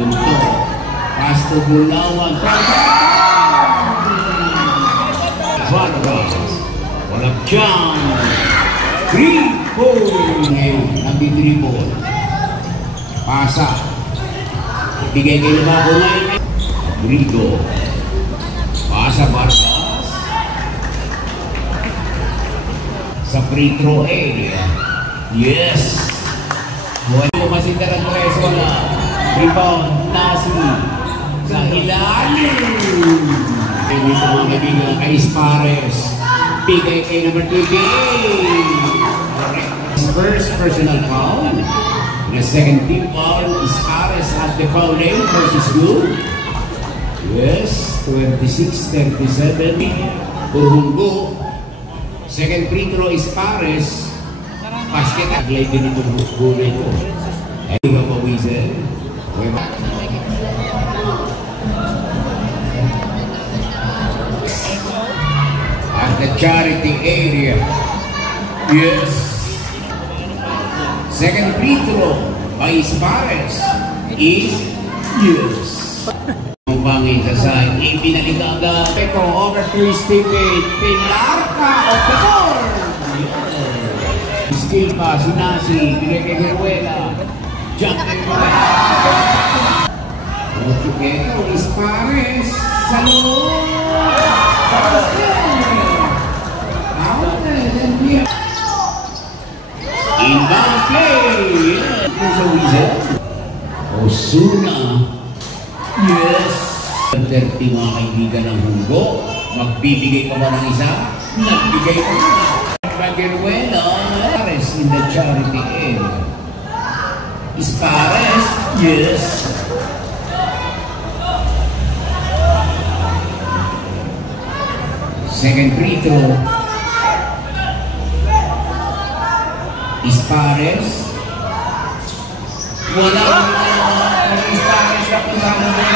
Ganito. Pasto Bulawan. Vargas. Walang dyan. 3-4. Ngayon, nag-dribble. Pasa. Bigay kayo ba ako ngayon? Rigo. Pasa Vargas. Sa free throw area. Yes. Buhay mo kasi tarang preso na. Rebound. Nasi. Sa ilalim. Hindi sa mga kaibigan kay Ispares. Bigay kay number 2. First personal foul. The second team foul is Ares at the foul lane versus good. Yes, 26-37. Purhunggo. Second free throw is Pares. Basket at lay din itong gulay ko. Ay, ikaw pa, Weasel. At the charity area. Yes. Second free throw by Pares is yes. Ang pangin sa side, ipinaligaga. Ito, over to his teammate, Pilarca of the board. Skill pa, Sinasi, bigay kay Heruela. Jack and Heruela. Ito, is Pares. Sa loob. Inbound play! Sa Weasel. Osuna. Yes! 30 mga kaibigan ng Hunggo. Magbibigay ka ba ng isa? Nagbigay ka na. Pagiruela. Pares in the charity area. Is Pares? Yes! Second free throw. Ispares. Wala ang Ispares na punta mo.